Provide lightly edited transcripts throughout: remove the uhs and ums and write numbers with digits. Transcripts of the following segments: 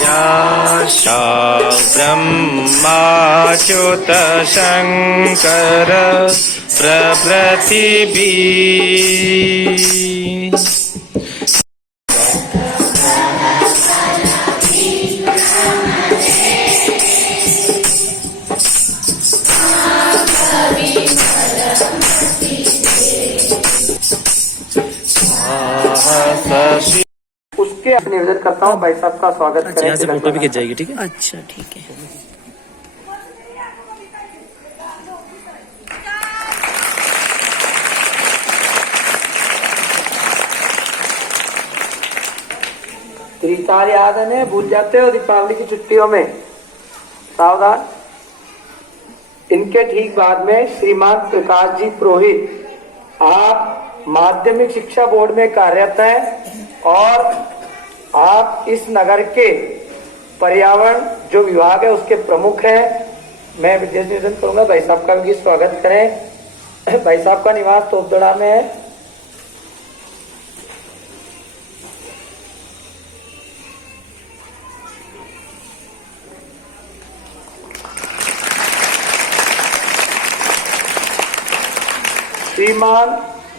याशा ब्रह्माच्युत शंकर प्रभृतिभिः उसके निवेदन करता हूँ भाई साहब का स्वागत करें। यहाँ से फोटो भी खिंच जाएगी, ठीक है? अच्छा ठीक है। त्रिताल याद है, भूल जाते हो दीपावली की छुट्टियों में, सावधान। इनके ठीक बाद में श्रीमान प्रकाश जी पुरोहित, आप माध्यमिक शिक्षा बोर्ड में कार्यरत हैं और आप इस नगर के पर्यावरण जो विभाग है उसके प्रमुख हैं। मैं विशेष निवेदन करूंगा भाई साहब का भी स्वागत करें। भाई साहब का निवास तोपदड़ा में है। श्रीमान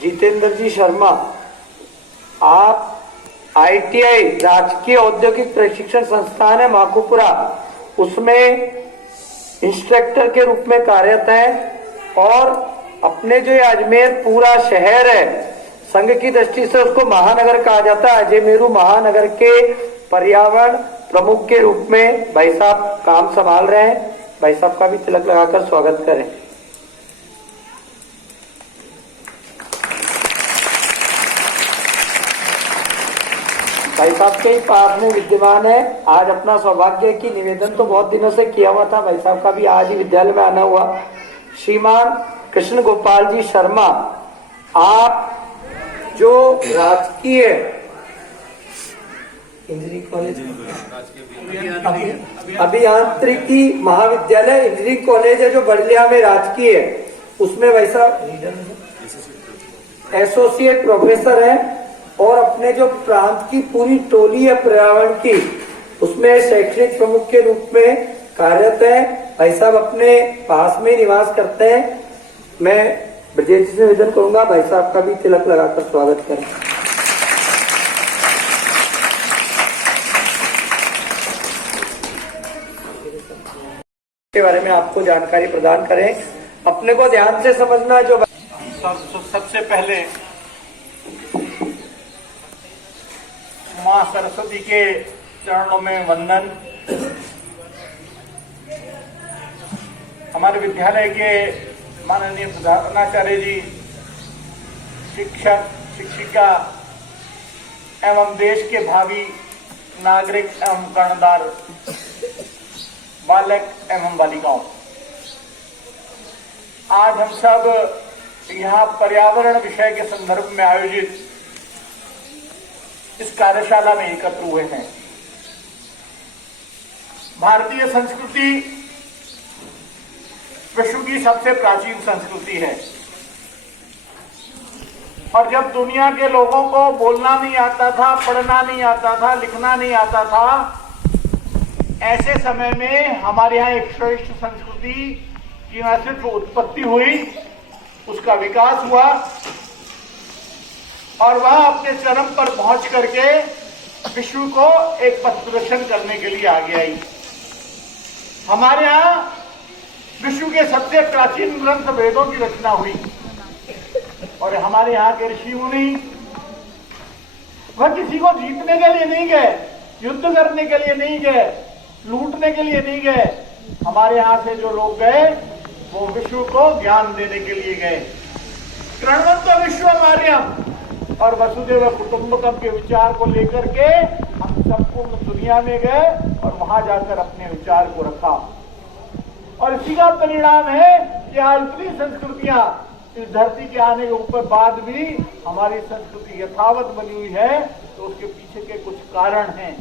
जितेंद्र जी शर्मा, आप ITI राजकीय औद्योगिक प्रशिक्षण संस्थान है माखूपुरा, उसमें इंस्ट्रक्टर के रूप में कार्यरत हैं और अपने जो अजमेर पूरा शहर है, संघ की दृष्टि से उसको महानगर कहा जाता है, अजमेरू महानगर के पर्यावरण प्रमुख के रूप में भाई साहब काम संभाल रहे हैं। भाई साहब का भी तिलक लगाकर स्वागत करें। भाई साहब के पास में विद्यमान है। आज अपना सौभाग्य की निवेदन तो बहुत दिनों से किया हुआ था, भाई साहब का भी आज ही विद्यालय में आना हुआ। श्रीमान कृष्ण गोपाल जी शर्मा, आप जो राजकीय इंजीनियरिंग कॉलेज अभियांत्रिकी महाविद्यालय इंजीनियरिंग कॉलेज है जो बड़लिया में राजकीय है, उसमें भाई साहब एसोसिएट प्रोफेसर है और अपने जो प्रांत की पूरी टोली है पर्यावरण की, उसमें शैक्षणिक प्रमुख के रूप में कार्यरत है। भाई साहब अपने पास में निवास करते हैं। मैं ब्रजेश जी से निवेदन करूंगा भाई साहब का भी तिलक लगाकर स्वागत करें। के बारे में आपको जानकारी प्रदान करें। अपने को ध्यान से समझना। जो सबसे पहले माँ सरस्वती के चरणों में वंदन। हमारे विद्यालय के माननीय प्रधानाचार्य जी, शिक्षक शिक्षिका एवं देश के भावी नागरिक एवं कर्णधार बालक एवं बालिकाओं, आज हम सब यहाँ पर्यावरण विषय के संदर्भ में आयोजित इस कार्यशाला में एकत्र हुए हैं। भारतीय संस्कृति विश्व की सबसे प्राचीन संस्कृति है और जब दुनिया के लोगों को बोलना नहीं आता था, पढ़ना नहीं आता था, लिखना नहीं आता था, ऐसे समय में हमारे यहाँ एक श्रेष्ठ संस्कृति की न सिर्फ उत्पत्ति हुई, उसका विकास हुआ और वह अपने चरम पर पहुंच करके विश्व को एक पथ प्रदर्शन करने के लिए आगे आई। हमारे यहाँ विश्व के सबसे प्राचीन ग्रंथ वेदों की रचना हुई और हमारे यहाँ के ऋषि मुनि वह किसी को जीतने के लिए नहीं गए, युद्ध करने के लिए नहीं गए, लूटने के लिए नहीं गए। हमारे यहाँ से जो लोग गए वो विश्व को ज्ञान देने के लिए गए। कृण्वन्तो विश्वमार्यम् और वसुदेव कुटुंबकम के विचार को लेकर के हम संपूर्ण दुनिया में गए और वहां जाकर अपने विचार को रखा और इसी का परिणाम है कि आज इतनी संस्कृतियां इस धरती के आने के ऊपर बाद भी हमारी संस्कृति यथावत बनी हुई है। तो उसके पीछे के कुछ कारण हैं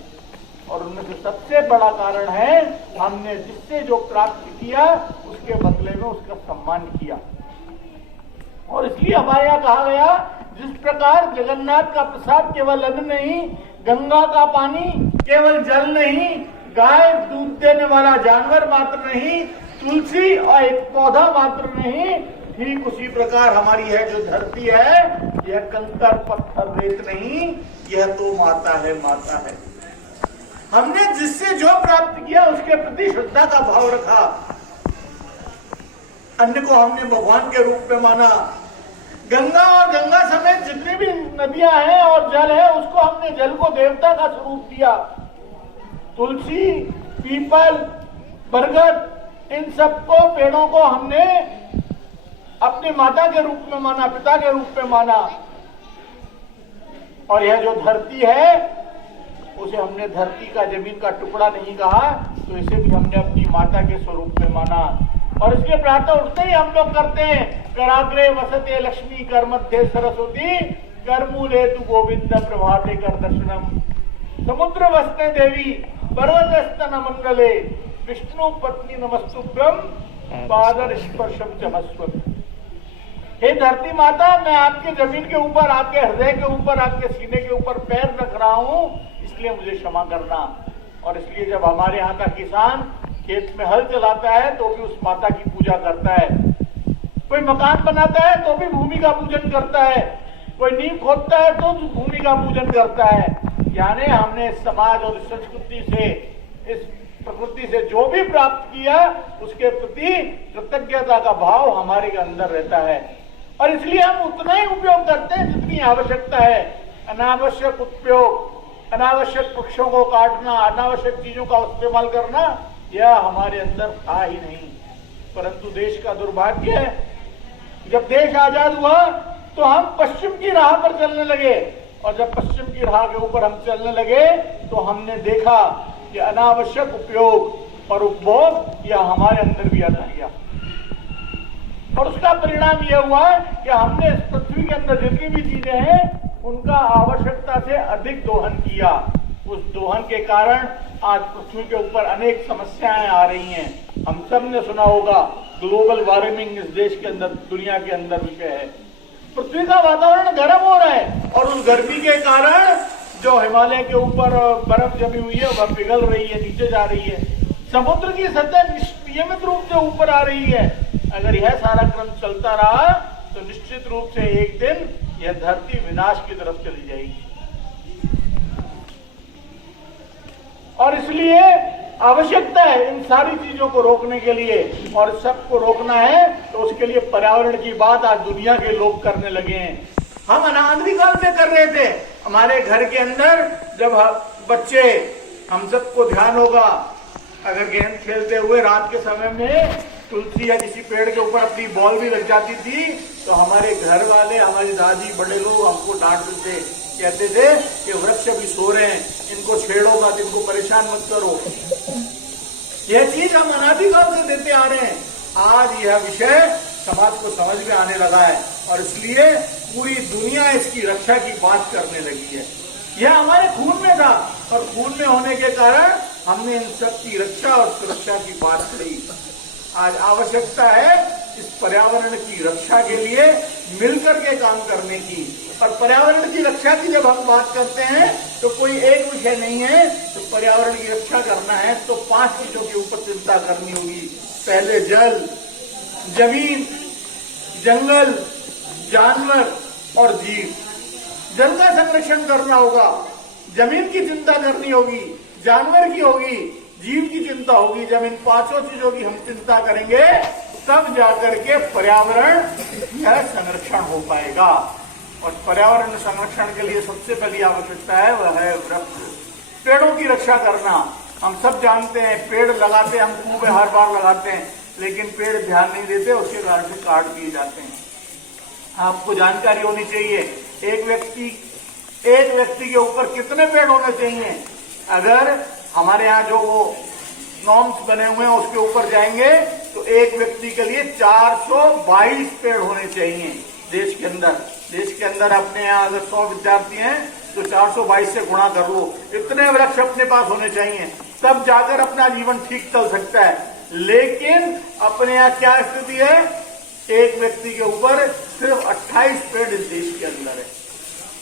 और उनमें से सबसे बड़ा कारण है हमने जिससे जो प्राप्त किया उसके बदले में उसका सम्मान किया। और इसलिए हमारे यहाँ कहा गया जिस प्रकार जगन्नाथ का प्रसाद केवल अन्न नहीं, गंगा का पानी केवल जल नहीं, गाय दूध देने वाला जानवर मात्र नहीं, तुलसी और एक पौधा मात्र नहीं, ठीक उसी प्रकार हमारी है जो धरती है, यह कंकर पत्थर रेत नहीं, यह तो माता है, माता है। हमने जिससे जो प्राप्त किया उसके प्रति श्रद्धा का भाव रखा। अन्न को हमने भगवान के रूप में माना। गंगा और गंगा समेत जितनी भी नदियां हैं और जल है, उसको हमने जल को देवता का स्वरूप दिया। तुलसी, पीपल, बरगद, इन सबको पेड़ों को हमने अपनी माता के रूप में माना, पिता के रूप में माना। और यह जो धरती है, उसे हमने धरती का, जमीन का टुकड़ा नहीं कहा, तो इसे भी हमने अपनी माता के स्वरूप में माना। और इसके प्रातः उठते ही हम लोग करते हैं, कराग्रे वसते लक्ष्मी, कर मध्य सरस्वती, कर मूले तु गोविंद, प्रभाते कर दर्शनम। समुद्र वसते देवी, पर्वतस्तन मंगले, विष्णु पत्नी नमस्तुभ्यम, पादर स्पर्शम चमस्व। हे धरती माता, मैं आपके जमीन के ऊपर, आपके हृदय के ऊपर, आपके सीने के ऊपर पैर रख रहा हूं, इसलिए मुझे क्षमा करना। और इसलिए जब हमारे यहाँ का किसान खेत में हल चलाता है तो भी उस माता की पूजा करता है। कोई मकान बनाता है तो भी भूमि का पूजन करता है। कोई नींव खोदता है तो भूमि का पूजन करता है। यानी हमने समाज और संस्कृति से, इस प्रकृति से जो भी प्राप्त किया, उसके प्रति कृतज्ञता का भाव हमारे अंदर रहता है। और इसलिए हम उतना ही उपयोग करते हैं जितनी आवश्यकता है। अनावश्यक उपयोग, अनावश्यक वृक्षों को काटना, अनावश्यक चीजों का इस्तेमाल करना, यह हमारे अंदर था ही नहीं। परंतु देश का दुर्भाग्य है, जब देश आजाद हुआ तो हम पश्चिम की राह पर चलने लगे। और जब पश्चिम की राह के ऊपर हम चलने लगे तो हमने देखा कि अनावश्यक उपयोग और उपभोग यह हमारे अंदर भी आता गया। और उसका परिणाम यह हुआ कि हमने इस पृथ्वी के अंदर जितनी भी चीजें हैं, उनका आवश्यकता से अधिक दोहन किया। उस दोहन के कारण आज पृथ्वी के ऊपर अनेक समस्याएं आ रही हैं। हम सब ने सुना होगा, ग्लोबल वार्मिंग इस देश के अंदर, दुनिया के अंदर विषय है। पृथ्वी का वातावरण गर्म हो रहा है और उस गर्मी के कारण जो हिमालय के ऊपर बर्फ जमी हुई है वह पिघल रही है, नीचे जा रही है। समुद्र की सतह नियमित रूप से ऊपर आ रही है। अगर यह सारा क्रम चलता रहा तो निश्चित रूप से एक दिन यह धरती विनाश की तरफ चली जाएगी। और इसलिए आवश्यकता है इन सारी चीजों को रोकने के लिए, और सबको रोकना है तो उसके लिए पर्यावरण की बात आज दुनिया के लोग करने लगे हैं। हम अनादिकाल से कर रहे थे। हमारे घर के अंदर जब बच्चे, हम सबको ध्यान होगा, अगर गेंद खेलते हुए रात के समय में तुलसी या किसी पेड़ के ऊपर अपनी बॉल भी लग जाती थी तो हमारे घर वाले, हमारी दादी, बड़े लोग हमको डांटते थे, कहते थे कि वृक्ष अभी सो रहे हैं, इनको छेड़ो मत, इनको परेशान मत करो। यह चीज हम अनादिकाल से देते आ रहे हैं। आज यह विषय समाज को समझ में आने लगा है और इसलिए पूरी दुनिया इसकी रक्षा की बात करने लगी है। यह हमारे खून में था और खून में होने के कारण हमने इन सब की रक्षा और सुरक्षा की बात करी। आज आवश्यकता है इस पर्यावरण की रक्षा के लिए मिलकर के काम करने की। और पर्यावरण की रक्षा की जब हम बात करते हैं तो कोई एक विषय नहीं है। तो पर्यावरण की रक्षा करना है तो 5 चीजों के ऊपर चिंता करनी होगी। पहले जल, जमीन, जंगल, जानवर और जीव। जल का संरक्षण करना होगा, जमीन की चिंता करनी होगी, जानवर की होगी, जीव की चिंता होगी। जब इन 5 चीजों की हम चिंता करेंगे तब जाकर के पर्यावरण यह संरक्षण हो पाएगा। और पर्यावरण संरक्षण के लिए सबसे पहली आवश्यकता है वह है वृक्ष, पेड़ों की रक्षा करना। हम सब जानते हैं पेड़ लगाते हम खूब हर बार लगाते हैं, लेकिन पेड़ ध्यान नहीं देते, उसके कारण से काट दिए जाते हैं। आपको जानकारी होनी चाहिए एक व्यक्ति के ऊपर कितने पेड़ होने चाहिए। अगर हमारे यहाँ जो वो नॉर्म्स बने हुए हैं उसके ऊपर जाएंगे तो एक व्यक्ति के लिए 422 पेड़ होने चाहिए देश के अंदर। देश के अंदर अपने यहाँ अगर 100 विद्यार्थी हैं तो 422 से गुणा कर लो, इतने वृक्ष अपने पास होने चाहिए, तब जाकर अपना जीवन ठीक चल सकता है। लेकिन अपने यहाँ क्या स्थिति है, एक व्यक्ति के ऊपर सिर्फ 28 पेड़ इस देश के अंदर है।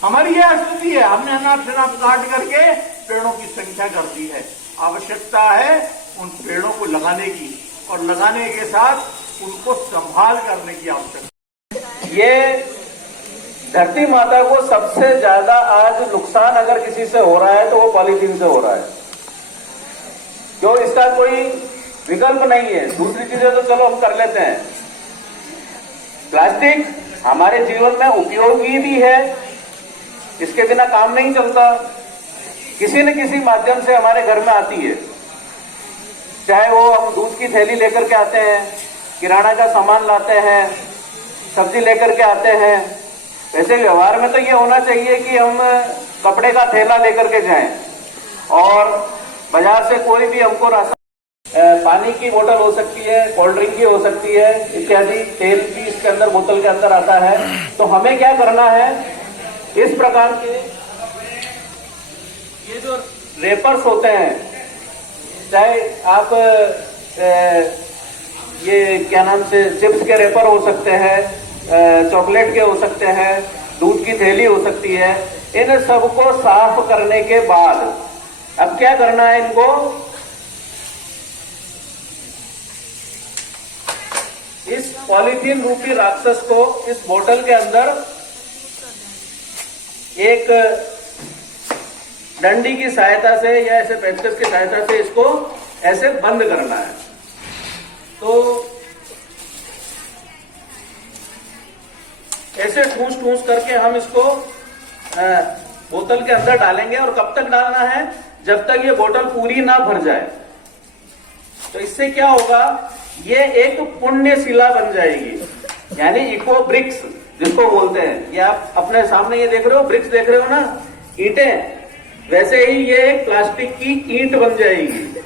हमारी यह स्थिति है, हमने अनाप शनाप काट करके पेड़ों की संख्या कर दी है। आवश्यकता है उन पेड़ों को लगाने की और लगाने के साथ उनको संभाल करने की आवश्यकता। ये धरती माता को सबसे ज्यादा आज नुकसान अगर किसी से हो रहा है तो वो पॉलीथीन से हो रहा है, क्यों? इसका कोई विकल्प नहीं है। दूसरी चीजें तो चलो हम कर लेते हैं। प्लास्टिक हमारे जीवन में उपयोगी भी है, इसके बिना काम नहीं चलता, किसी न किसी माध्यम से हमारे घर में आती है। चाहे वो हम दूध की थैली लेकर के आते हैं, किराना का सामान लाते हैं, सब्जी लेकर के आते हैं। वैसे व्यवहार में तो ये होना चाहिए कि हम कपड़े का थैला लेकर के जाएं और बाजार से कोई भी हमको राशन, पानी की बोतल हो सकती है, कोल्ड ड्रिंक की हो सकती है, इत्यादि तेल भी इसके अंदर बोतल के अंदर आता है। तो हमें क्या करना है, इस प्रकार के ये जो रेपर्स होते हैं, चाहे आप ये क्या नाम से चिप्स के रेपर हो सकते हैं, चॉकलेट के हो सकते हैं, दूध की थैली हो सकती है, इन सबको साफ करने के बाद अब क्या करना है, इनको इस पॉलीथीन रूपी राक्षस को इस बोतल के अंदर एक डंडी की सहायता से या ऐसे पेचकस की सहायता से इसको ऐसे बंद करना है। तो ऐसे ठूस ठूस करके हम इसको बोतल के अंदर डालेंगे और कब तक डालना है, जब तक ये बोतल पूरी ना भर जाए। तो इससे क्या होगा, ये एक पुण्य शिला बन जाएगी, यानी इको ब्रिक्स जिसको बोलते हैं। ये आप अपने सामने ये देख रहे हो, ब्रिक्स देख रहे हो ना, ईंटें, वैसे ही ये एक प्लास्टिक की ईंट बन जाएगी।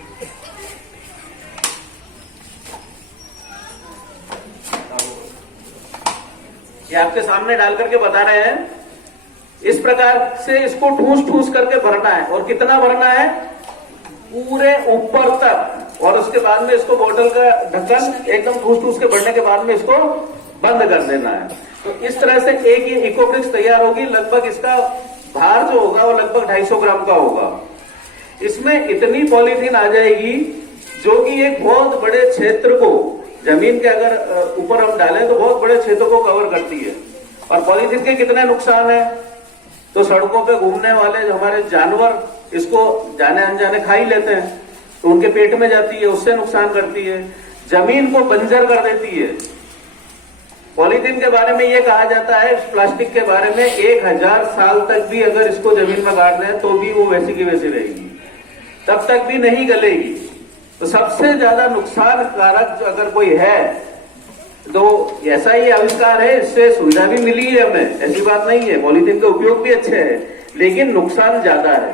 ये आपके सामने डाल करके बता रहे हैं। इस प्रकार से इसको ठूस ठूस करके भरना है, और कितना भरना है, पूरे ऊपर तक। और उसके बाद में इसको बोतल का ढक्कन एकदम ठूस ठूस के भरने के बाद में इसको बंद कर देना है। तो इस तरह से एक ये इको ब्रिक्स तैयार होगी। लगभग इसका भार जो होगा वो लगभग 250 ग्राम का होगा। इसमें इतनी पॉलीथीन आ जाएगी जो कि एक बहुत बड़े क्षेत्र को, जमीन के अगर ऊपर हम डालें तो बहुत बड़े क्षेत्र को कवर करती है। और पॉलीथीन के कितने नुकसान है, तो सड़कों पे घूमने वाले जो हमारे जानवर इसको जाने अनजाने खा ही लेते हैं, तो उनके पेट में जाती है, उससे नुकसान करती है। जमीन को बंजर कर देती है। पॉलीथीन के बारे में ये कहा जाता है, प्लास्टिक के बारे में 1000 साल तक भी अगर इसको जमीन में गाड़ दें तो भी वो वैसी की वैसी रहेगी, तब तक भी नहीं गलेगी। तो सबसे ज्यादा नुकसान कारक जो अगर कोई है तो ऐसा ही आविष्कार है, इससे सुविधा भी मिली है हमें, ऐसी बात नहीं है। पॉलीथीन के उपयोग भी अच्छे हैं, लेकिन नुकसान ज्यादा है।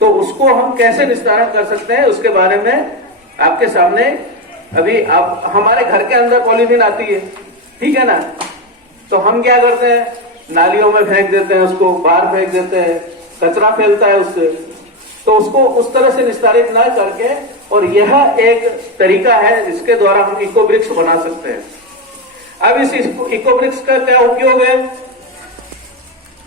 तो उसको हम कैसे निस्तारण कर सकते हैं, उसके बारे में आपके सामने अभी आप, हमारे घर के अंदर पॉलीथीन आती है, ठीक है ना, तो हम क्या करते हैं, नालियों में फेंक देते हैं, उसको बाहर फेंक देते हैं, कचरा फैलता है उससे। तो उसको उस तरह से निस्तारित ना करके, और यह एक तरीका है जिसके द्वारा हम इको ब्रिक्स बना सकते हैं। अब इस इको ब्रिक्स का क्या उपयोग है,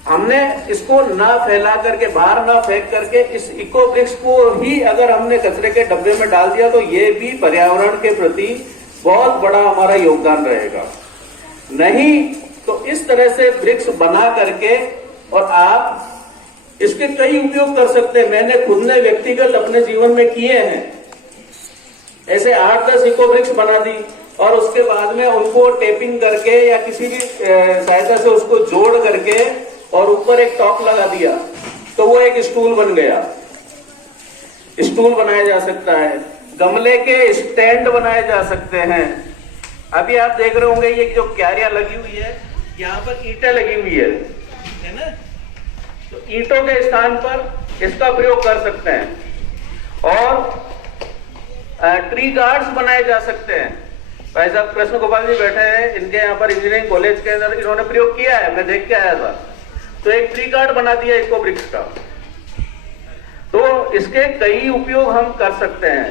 हमने इसको ना फैला करके, बाहर ना फेंक करके, इस इको ब्रिक्स को ही अगर हमने कचरे के डब्बे में डाल दिया तो ये भी पर्यावरण के प्रति बहुत बड़ा हमारा योगदान रहेगा। नहीं तो इस तरह से ब्रिक्स बना करके, और आप इसके कई उपयोग कर सकते हैं। मैंने खुद ने व्यक्तिगत अपने जीवन में किए हैं, ऐसे 8-10 इको ब्रिक्स बना दी, और उसके बाद में उनको टेपिंग करके या किसी भी सहायता से उसको जोड़ करके और ऊपर एक टॉप लगा दिया, तो वो एक स्टूल बन गया। स्टूल बनाया जा सकता है, गमले के स्टैंड बनाए जा सकते हैं। अभी आप देख रहे होंगे ये जो क्यारियां लगी हुई है, यहाँ पर ईंटें लगी हुई है ना, तो ईंटों के स्थान पर इसका प्रयोग कर सकते हैं। और ट्री गार्ड्स बनाए जा सकते हैं। भाई साहब कृष्ण गोपाल जी बैठे हैं, इनके यहाँ पर इंजीनियरिंग कॉलेज के अंदर इन्होंने प्रयोग किया है, मैं देख के आया था। तो एक ट्री गार्ड बना दिया इको ब्रिक्स का। तो इसके कई उपयोग हम कर सकते हैं।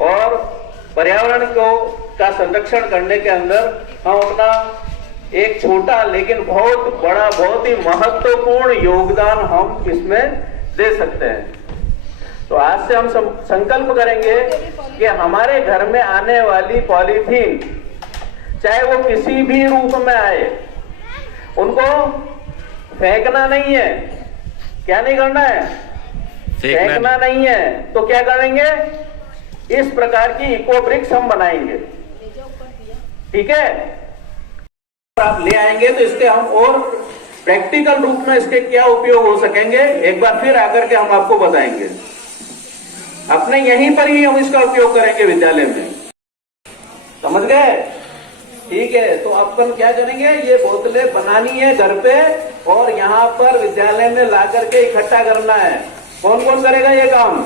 और पर्यावरण को का संरक्षण करने के अंदर हम अपना एक छोटा लेकिन बहुत बड़ा, बहुत ही महत्वपूर्ण योगदान हम इसमें दे सकते हैं। तो आज से हम संकल्प करेंगे कि हमारे घर में आने वाली पॉलीथीन, चाहे वो किसी भी रूप में आए, उनको फेंकना नहीं है। क्या नहीं करना है? फेंकना नहीं है। तो क्या करेंगे? इस प्रकार की इको ब्रिक्स हम बनाएंगे। ठीक है, आप ले आएंगे तो इसके हम और प्रैक्टिकल रूप में इसके क्या उपयोग हो सकेंगे, एक बार फिर आकर के हम आपको बताएंगे। अपने यहीं पर ही हम इसका उपयोग करेंगे विद्यालय में। समझ गए? ठीक है, तो अपन क्या करेंगे, ये बोतलें बनानी है घर पे और यहाँ पर विद्यालय में ला करके इकट्ठा करना है। कौन कौन करेगा ये काम?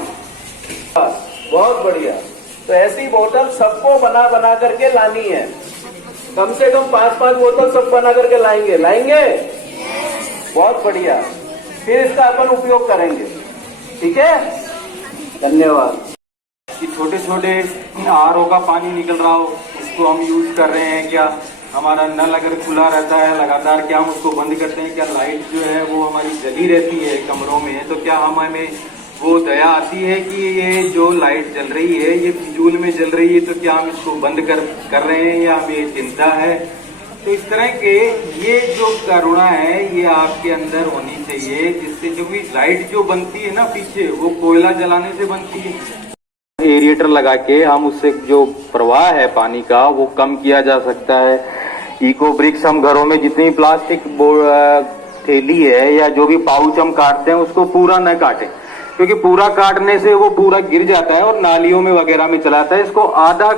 बहुत बढ़िया। तो ऐसी बोतल सबको बना बना करके लानी है। कम से कम 5-5 बोतल सब बना करके लाएंगे। बहुत बढ़िया। फिर इसका अपन उपयोग करेंगे। ठीक है, धन्यवाद। कि छोटे छोटे आरओ का पानी निकल रहा हो, उसको हम यूज कर रहे हैं क्या? हमारा नल अगर खुला रहता है लगातार, क्या हम उसको बंद करते हैं? क्या लाइट जो है वो हमारी जली रहती है कमरों में, तो क्या हमें वो दया आती है कि ये जो लाइट जल रही है ये फिजूल में जल रही है, तो क्या हम इसको बंद कर रहे हैं या हमें चिंता है? तो इस तरह के ये जो करुणा है ये आपके अंदर होनी चाहिए, जिससे जो भी लाइट जो बनती है ना पीछे, वो कोयला जलाने से बनती है। एरिएटर लगा के हम उससे जो प्रवाह है पानी का वो कम किया जा सकता है। इको ब्रिक्स हम घरों में जितनी प्लास्टिक थैली है या जो भी पाउच हम काटते हैं उसको पूरा न काटें, क्योंकि पूरा काटने से वो पूरा गिर जाता है और नालियों में वगैरह में चला जाता है। इसको आधा